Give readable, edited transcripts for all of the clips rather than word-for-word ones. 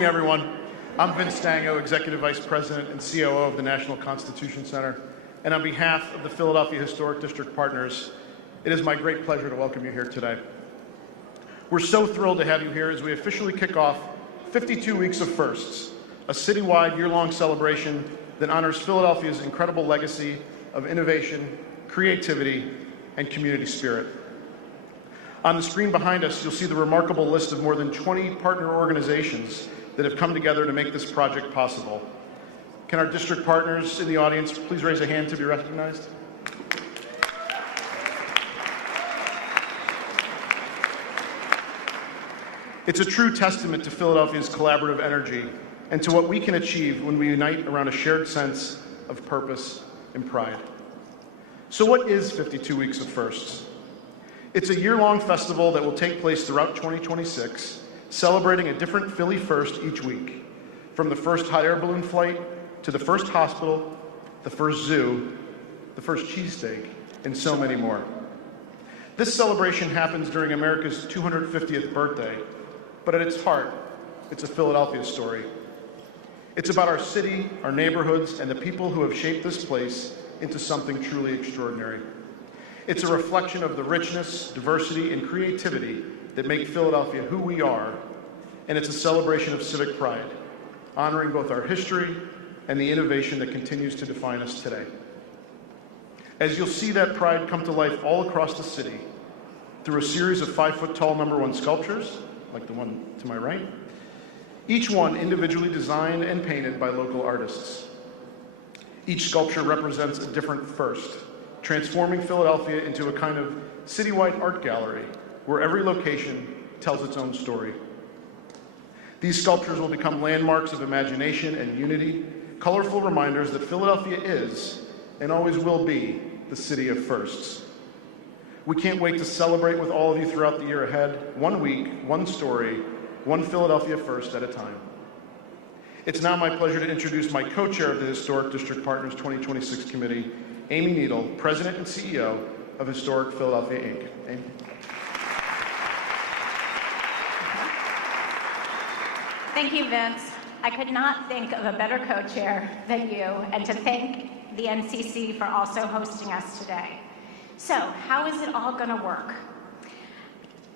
Everyone, I'm Vince Stango, Executive Vice President and COO of the National Constitution Center, and on behalf of the Philadelphia Historic District Partners, it is my great pleasure to welcome you here today. We're so thrilled to have you here as we officially kick off 52 Weeks of Firsts, a citywide year-long celebration that honors Philadelphia's incredible legacy of innovation, creativity, and community spirit. On the screen behind us, you'll see the remarkable list of more than 20 partner organizations that have come together to make this project possible. Can our district partners in the audience please raise a hand to be recognized? It's a true testament to Philadelphia's collaborative energy and to what we can achieve when we unite around a shared sense of purpose and pride. So what is 52 Weeks of Firsts? It's a year-long festival that will take place throughout 2026, celebrating a different Philly first each week, from the first hot air balloon flight to the first hospital, the first zoo, the first cheesesteak, and so many more. This celebration happens during America's 250th birthday, but at its heart, it's a Philadelphia story. It's about our city, our neighborhoods, and the people who have shaped this place into something truly extraordinary. It's a reflection of the richness, diversity, and creativity that make Philadelphia who we are, and it's a celebration of civic pride, honoring both our history and the innovation that continues to define us today. As you'll see that pride come to life all across the city through a series of 5-foot-tall #1 sculptures, like the one to my right, each one individually designed and painted by local artists. Each sculpture represents a different first, transforming Philadelphia into a kind of citywide art gallery where every location tells its own story. These sculptures will become landmarks of imagination and unity, colorful reminders that Philadelphia is, and always will be, the city of firsts. We can't wait to celebrate with all of you throughout the year ahead, one week, one story, one Philadelphia first at a time. It's now my pleasure to introduce my co-chair of the Historic District Partners 2026 Committee, Amy Needle, President and CEO of Historic Philadelphia, Inc. Amy. Thank you, Vince. I could not think of a better co-chair than you, and to thank the NCC for also hosting us today. So, how is it all going to work?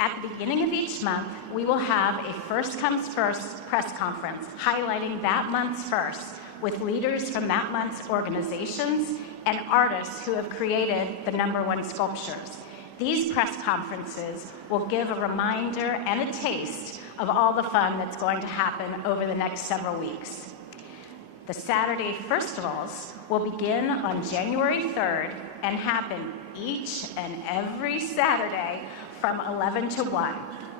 At the beginning of each month, we will have a First Comes First press conference highlighting that month's first with leaders from that month's organizations and artists who have created the #1 sculptures. These press conferences will give a reminder and a taste of all the fun that's going to happen over the next several weeks. The Saturday Festivals will begin on January 3rd and happen each and every Saturday from 11 to 1.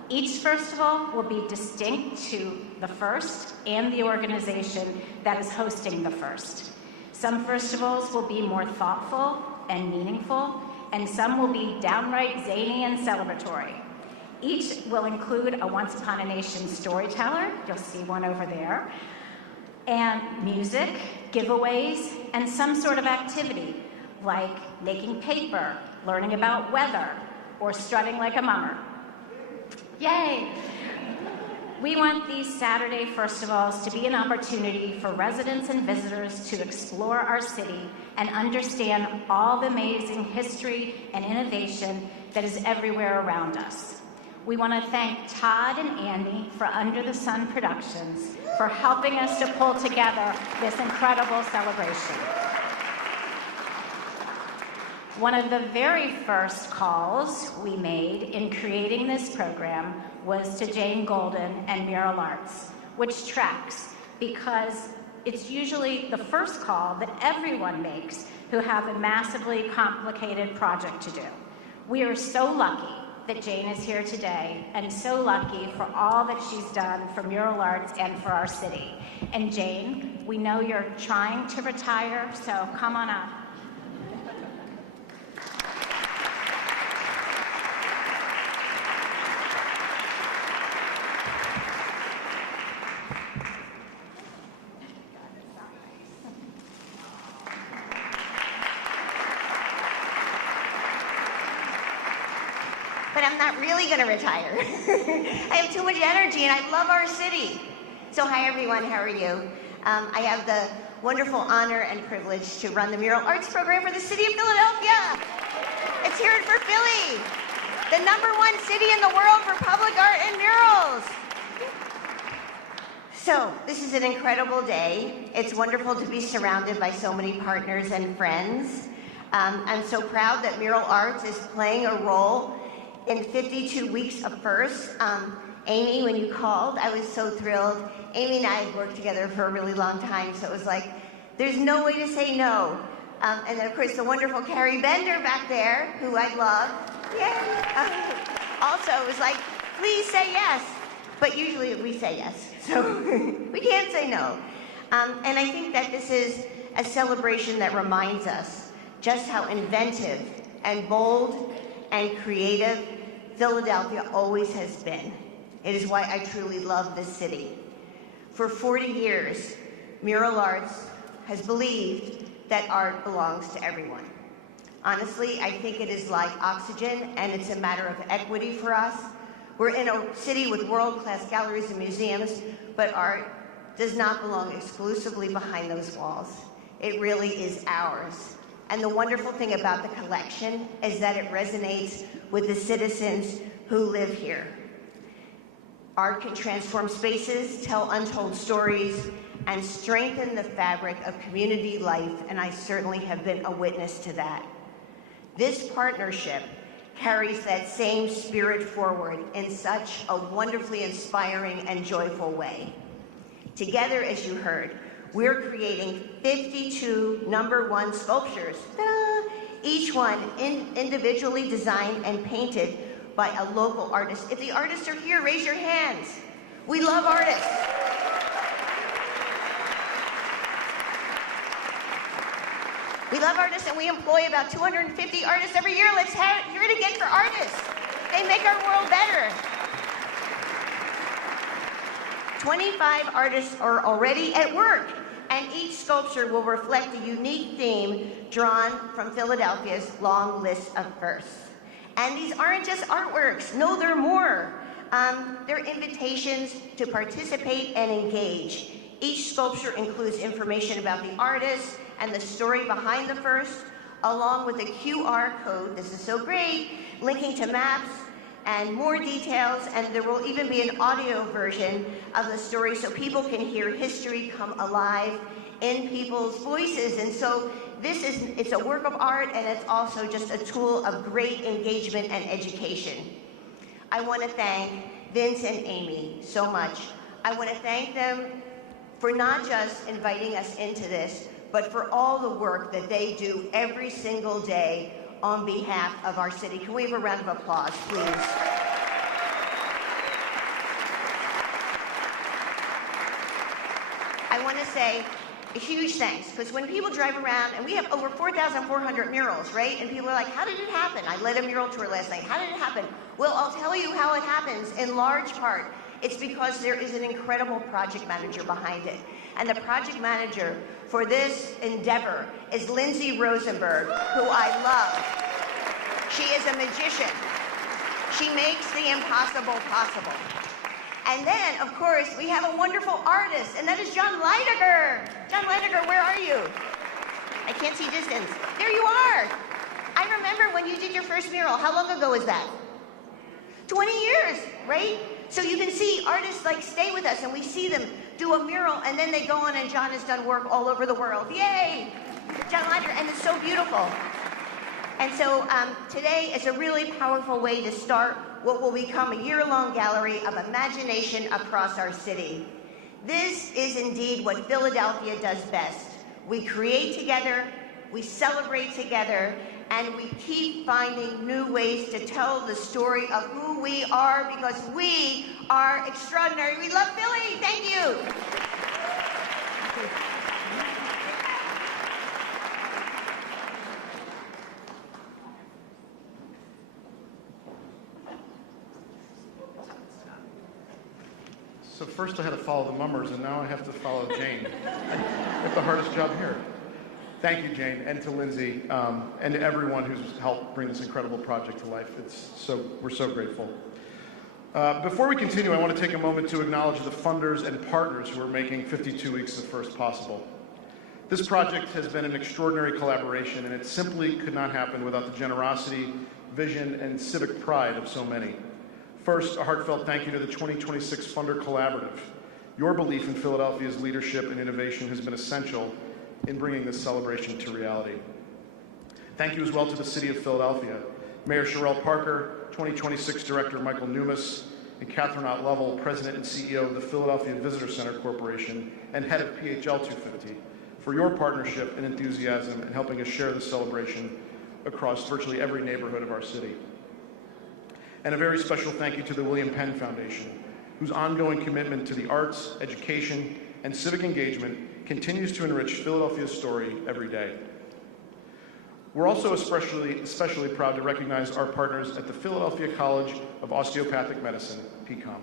Each festival will be distinct to the first and the organization that is hosting the first. Some festivals will be more thoughtful and meaningful, and some will be downright zany and celebratory. Each will include a Once Upon a Nation storyteller, you'll see one over there, and music, giveaways, and some sort of activity, like making paper, learning about weather, or strutting like a mummer. Yay! We want these Saturday festivals to be an opportunity for residents and visitors to explore our city and understand all the amazing history and innovation that is everywhere around us. We want to thank Todd and Andy for Under the Sun Productions for helping us to pull together this incredible celebration. One of the very first calls we made in creating this program was to Jane Golden and Mural Arts, which tracks because it's usually the first call that everyone makes who have a massively complicated project to do. We are so lucky that Jane is here today, and so lucky for all that she's done for Mural Arts and for our city. And Jane, we know you're trying to retire, so come on up. But I'm not really going to retire. I have too much energy and I love our city. So hi everyone, how are you? I have the wonderful honor and privilege to run the Mural Arts Program for the City of Philadelphia. It's here for Philly, the #1 city in the world for public art and murals. So this is an incredible day. It's wonderful to be surrounded by so many partners and friends. I'm so proud that Mural Arts is playing a role in 52 weeks of firsts. Amy, when you called, I was so thrilled. Amy and I had worked together for a really long time, so it was like, there's no way to say no. And then, of course, the wonderful Carrie Bender back there, who I love. Yay! Also, it was like, please say yes. But usually we say yes, so we can't say no. And I think that this is a celebration that reminds us just how inventive and bold and creative Philadelphia always has been. It is why I truly love this city. For 40 years, Mural Arts has believed that art belongs to everyone. Honestly, I think it is like oxygen, and it's a matter of equity for us. We're in a city with world-class galleries and museums, but art does not belong exclusively behind those walls. It really is ours. And the wonderful thing about the collection is that it resonates with the citizens who live here. Art can transform spaces, tell untold stories, and strengthen the fabric of community life, and I certainly have been a witness to that. This partnership carries that same spirit forward in such a wonderfully inspiring and joyful way. Together, as you heard, we're creating 52 #1 sculptures, each one individually designed and painted by a local artist. If the artists are here, raise your hands. We love artists. We love artists, and we employ about 250 artists every year. Let's hear it again for artists. They make our world better. 25 artists are already at work, and each sculpture will reflect a unique theme drawn from Philadelphia's long list of firsts. And these aren't just artworks. No, they're more. They're invitations to participate and engage. Each sculpture includes information about the artist and the story behind the first, along with a QR code, this is so great, linking to maps and more details, and there will even be an audio version of the story so people can hear history come alive in people's voices. And so it's a work of art, and it's also just a tool of great engagement and education. I want to thank Vince and Amy so much. I want to thank them for not just inviting us into this, but for all the work that they do every single day on behalf of our city. Can we have a round of applause, please? I want to say a huge thanks, because when people drive around, and we have over 4,400 murals, right? And people are like, how did it happen? I led a mural tour last night. How did it happen? Well, I'll tell you how it happens in large part. It's because there is an incredible project manager behind it. And the project manager for this endeavor is Lindsay Rosenberg, who I love. She is a magician. She makes the impossible possible. And then, of course, we have a wonderful artist, and that is John Leidiger. John Leidiger, where are you? I can't see distance. There you are. I remember when you did your first mural. How long ago was that? 20 years, right? So you can see artists like stay with us, and we see them do a mural, and then they go on, and John has done work all over the world. Yay! John Leidiger, and it's so beautiful. And so today is a really powerful way to start what will become a year-long gallery of imagination across our city. This is indeed what Philadelphia does best. We create together, we celebrate together, and we keep finding new ways to tell the story of who we are, because we are extraordinary. We love Philly. Thank you. So first I had to follow the mummers, and now I have to follow Jane. I have the hardest job here. Thank you, Jane, and to Lindsay, and to everyone who's helped bring this incredible project to life. We're so grateful. Before we continue, I want to take a moment to acknowledge the funders and partners who are making 52 Weeks of First possible. This project has been an extraordinary collaboration, and it simply could not happen without the generosity, vision, and civic pride of so many. First, a heartfelt thank you to the 2026 Funder Collaborative. Your belief in Philadelphia's leadership and innovation has been essential in bringing this celebration to reality. Thank you as well to the City of Philadelphia, Mayor Sherelle Parker, 2026 Director Michael Numas, and Catherine Ott Lovell, President and CEO of the Philadelphia Visitor Center Corporation and head of PHL 250, for your partnership and enthusiasm in helping us share this celebration across virtually every neighborhood of our city. And a very special thank you to the William Penn Foundation, whose ongoing commitment to the arts, education, and civic engagement continues to enrich Philadelphia's story every day. We're also especially proud to recognize our partners at the Philadelphia College of Osteopathic Medicine, PCOM.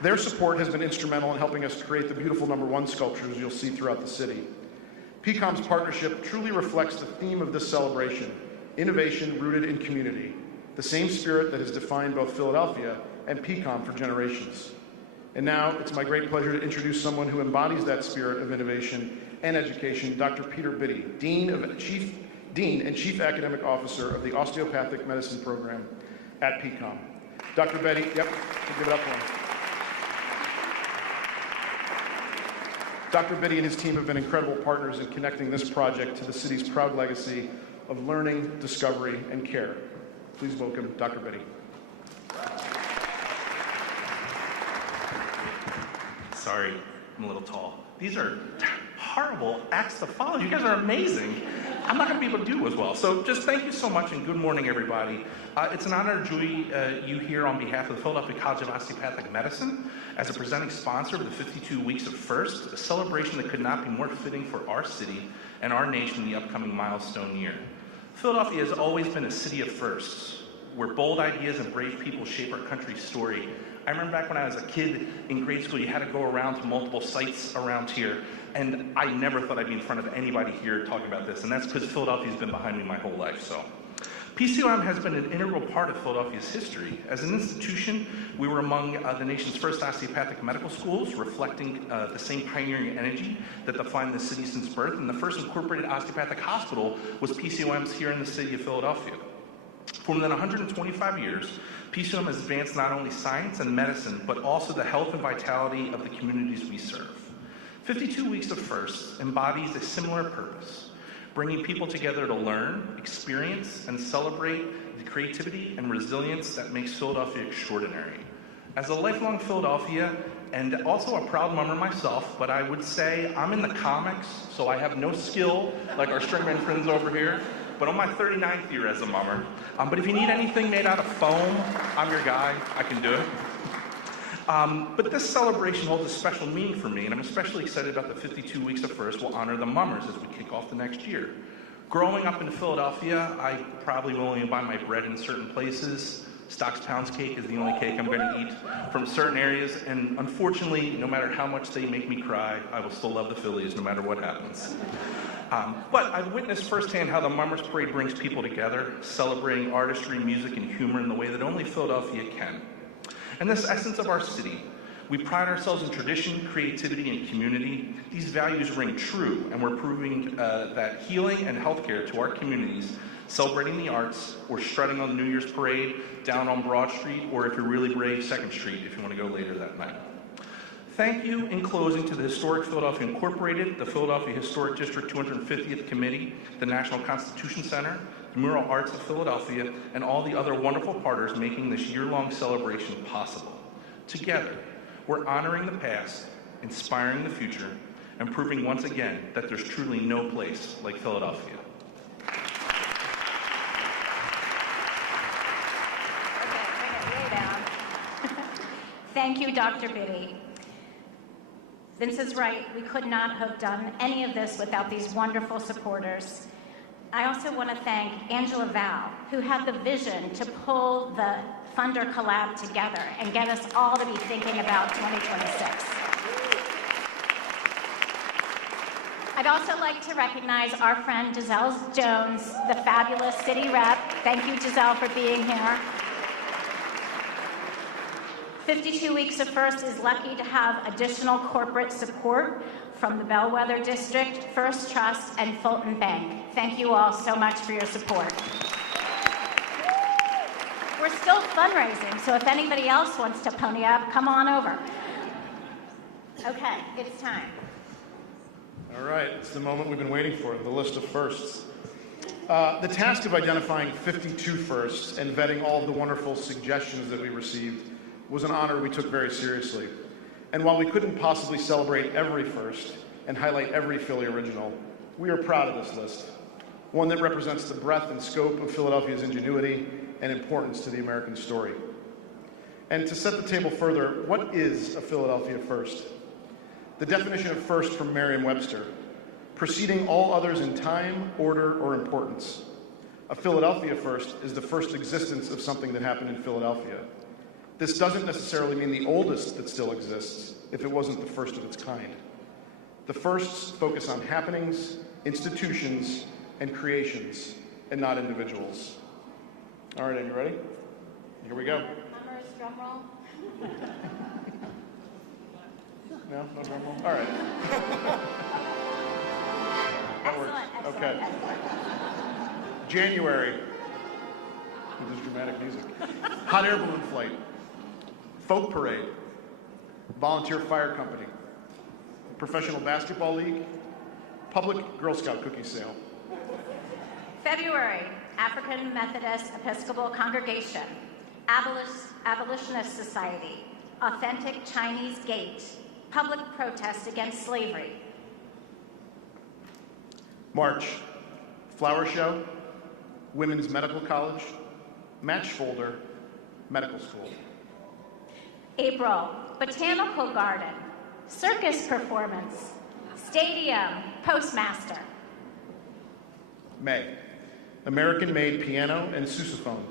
Their support has been instrumental in helping us create the beautiful #1 sculptures you'll see throughout the city. PCOM's partnership truly reflects the theme of this celebration, innovation rooted in community, the same spirit that has defined both Philadelphia and PCOM for generations. And now it's my great pleasure to introduce someone who embodies that spirit of innovation and education, Dr. Peter Biddy, Dean and Chief Academic Officer of the Osteopathic Medicine Program at PCOM. Dr. Biddy, yep, give it up for him. Dr. Biddy and his team have been incredible partners in connecting this project to the city's proud legacy of learning, discovery, and care. Please welcome Dr. Biddy. Sorry, I'm a little tall. These are horrible acts to follow. You guys are amazing. I'm not going to be able to do as well. So just thank you so much and good morning, everybody. It's an honor to join you here on behalf of the Philadelphia College of Osteopathic Medicine as a presenting sponsor of the 52 Weeks of First, a celebration that could not be more fitting for our city and our nation in the upcoming milestone year. Philadelphia has always been a city of firsts, where bold ideas and brave people shape our country's story. I remember back when I was a kid in grade school, you had to go around to multiple sites around here, and I never thought I'd be in front of anybody here talking about this, and that's because Philadelphia's been behind me my whole life. So, PCOM has been an integral part of Philadelphia's history. As an institution, we were among the nation's first osteopathic medical schools, reflecting the same pioneering energy that defined the city since birth, and the first incorporated osteopathic hospital was PCOM's here in the city of Philadelphia. For more than 125 years, PCOM has advanced not only science and medicine, but also the health and vitality of the communities we serve. 52 Weeks of First embodies a similar purpose, bringing people together to learn, experience, and celebrate the creativity and resilience that makes Philadelphia extraordinary. As a lifelong Philadelphia, and also a proud mummer myself, but I would say I'm in the comics, so I have no skill like our stringman friends over here. But on my 39th year as a mummer. But if you need anything made out of foam, I'm your guy. I can do it. But this celebration holds a special meaning for me, and I'm especially excited about the 52 Weeks of First will honor the mummers as we kick off the next year. Growing up in Philadelphia, I probably will only buy my bread in certain places. Stocks Pounds cake is the only cake I'm going to eat from certain areas, and unfortunately, no matter how much they make me cry, I will still love the Phillies no matter what happens. But I've witnessed firsthand how the Mummers Parade brings people together, celebrating artistry, music, and humor in the way that only Philadelphia can. And this essence of our city, we pride ourselves in tradition, creativity, and community. These values ring true, and we're proving that healing and healthcare to our communities, celebrating the arts, or strutting on the New Year's parade down on Broad Street, or if you're really brave, 2nd Street, if you want to go later that night. Thank you in closing to the Historic Philadelphia Incorporated, the Philadelphia Historic District 250th Committee, the National Constitution Center, the Mural Arts of Philadelphia, and all the other wonderful partners making this year-long celebration possible. Together, we're honoring the past, inspiring the future, and proving once again that there's truly no place like Philadelphia. Okay, bring it way down. Thank you, Dr. Biddy. Vince is right, we could not have done any of this without these wonderful supporters. I also want to thank Angela Val, who had the vision to pull the Funder Collab together and get us all to be thinking about 2026. I'd also like to recognize our friend Giselle Jones, the fabulous city rep. Thank you, Giselle, for being here. 52 Weeks of First is lucky to have additional corporate support from the Bellwether District, First Trust, and Fulton Bank. Thank you all so much for your support. We're still fundraising, so if anybody else wants to pony up, come on over. Okay, it's time. All right, it's the moment we've been waiting for, the list of firsts. The task of identifying 52 firsts and vetting all of the wonderful suggestions that we received was an honor we took very seriously. And while we couldn't possibly celebrate every first and highlight every Philly original, we are proud of this list, one that represents the breadth and scope of Philadelphia's ingenuity and importance to the American story. And to set the table further, what is a Philadelphia first? The definition of first from Merriam-Webster: preceding all others in time, order, or importance. A Philadelphia first is the first existence of something that happened in Philadelphia. This doesn't necessarily mean the oldest that still exists, if it wasn't the first of its kind. The firsts focus on happenings, institutions, and creations, and not individuals. All right, are you ready? Here we go. Numbers, drum roll. No? No drum roll? All right. That works. Excellent, Okay. excellent. January. With this dramatic music. Hot air balloon flight. Folk parade. Volunteer fire company. Professional basketball league. Public Girl Scout cookie sale. February, African Methodist Episcopal Congregation, Abolitionist Society, Authentic Chinese Gate, public protest against slavery. March, flower show, women's medical college, match folder, medical school. April, botanical garden, circus performance, stadium, postmaster. May, American-made piano and sousaphone.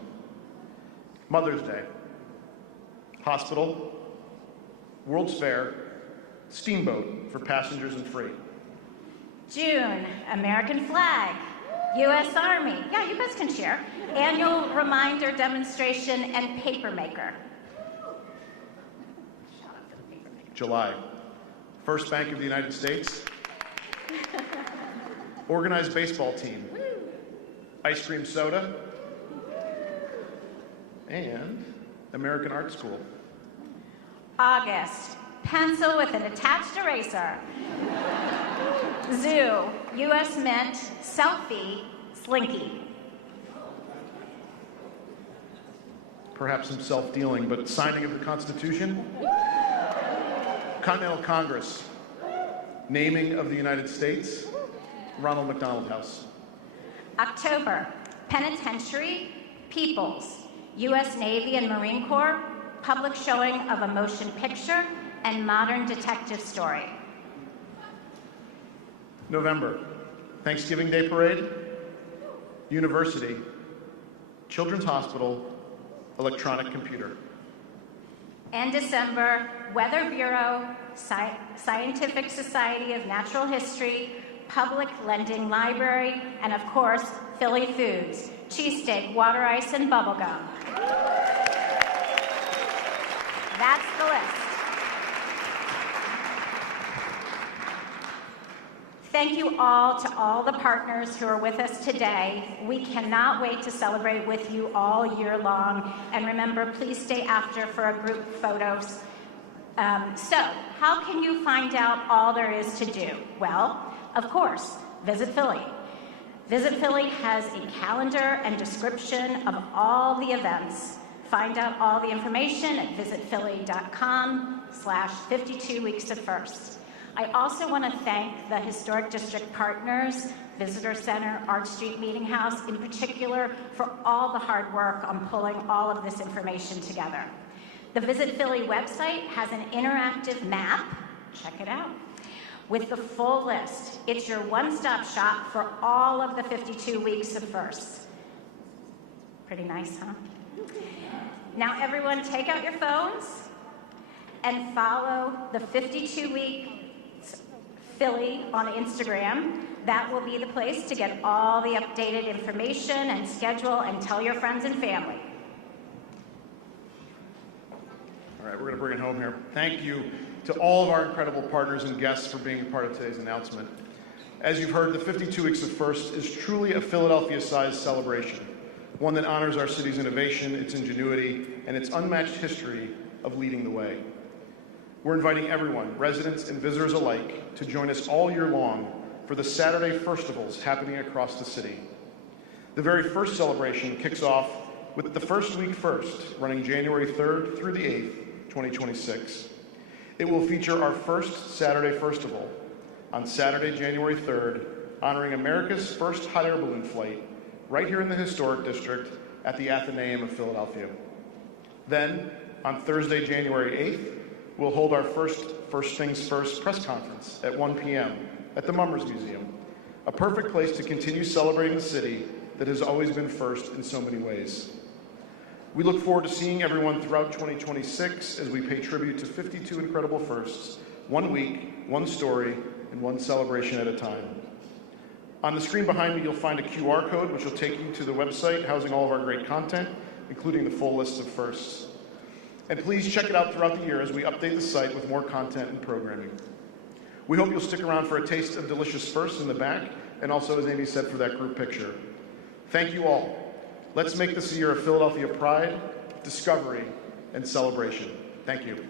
Mother's Day, hospital, World's Fair, steamboat for passengers and freight. June, American flag, U.S. Army. Yeah, you guys can cheer. Annual reminder demonstration and papermaker. July, First Bank of the United States, organized baseball team, ice cream soda, and American Art School. August, pencil with an attached eraser. Zoo, U.S. Mint, selfie, slinky. Perhaps some self-dealing, but signing of the Constitution. Continental Congress, naming of the United States, Ronald McDonald House. October, penitentiary, Peoples, U.S. Navy and Marine Corps, public showing of a motion picture and modern detective story. November, Thanksgiving Day Parade, University, Children's Hospital, electronic computer. And December, Weather Bureau, Scientific Society of Natural History, Public Lending Library, and of course, Philly Foods, cheesesteak, water ice, and bubblegum. That's the list. Thank you all to all the partners who are with us today. We cannot wait to celebrate with you all year long. And remember, please stay after for a group photos. So, how can you find out all there is to do? Well, of course, Visit Philly. Visit Philly has a calendar and description of all the events. Find out all the information at visitphilly.com/52 weeks of first. I also want to thank the Historic District partners, Visitor Center, Arch Street Meeting House in particular, for all the hard work on pulling all of this information together. The Visit Philly website has an interactive map, check it out, with the full list. It's your one-stop shop for all of the 52 weeks of firsts. Pretty nice, huh? Now everyone take out your phones and follow the 52 week Philly on Instagram. That will be the place to get all the updated information and schedule and tell your friends and family. All right, we're going to bring it home here. Thank you to all of our incredible partners and guests for being a part of today's announcement. As you've heard, the 52 Weeks of First is truly a Philadelphia-sized celebration, one that honors our city's innovation, its ingenuity, and its unmatched history of leading the way. We're inviting everyone, residents and visitors alike, to join us all year long for the Saturday Firstivals happening across the city. The very first celebration kicks off with the First Week First, running January 3rd through the 8th, 2026. It will feature our first Saturday Firstival on Saturday, January 3rd, honoring America's first hot air balloon flight right here in the Historic District at the Athenaeum of Philadelphia. Then, on Thursday, January 8th, we'll hold our first Things First press conference at 1 p.m. at the Mummers Museum, a perfect place to continue celebrating the city that has always been first in so many ways. We look forward to seeing everyone throughout 2026 as we pay tribute to 52 incredible firsts, 1 week, 1 story, and 1 celebration at a time. On the screen behind me, you'll find a QR code which will take you to the website housing all of our great content, including the full list of firsts. And please check it out throughout the year as we update the site with more content and programming. We hope you'll stick around for a taste of delicious firsts in the back, and also, as Amy said, for that group picture. Thank you all. Let's make this a year of Philadelphia pride, discovery, and celebration. Thank you.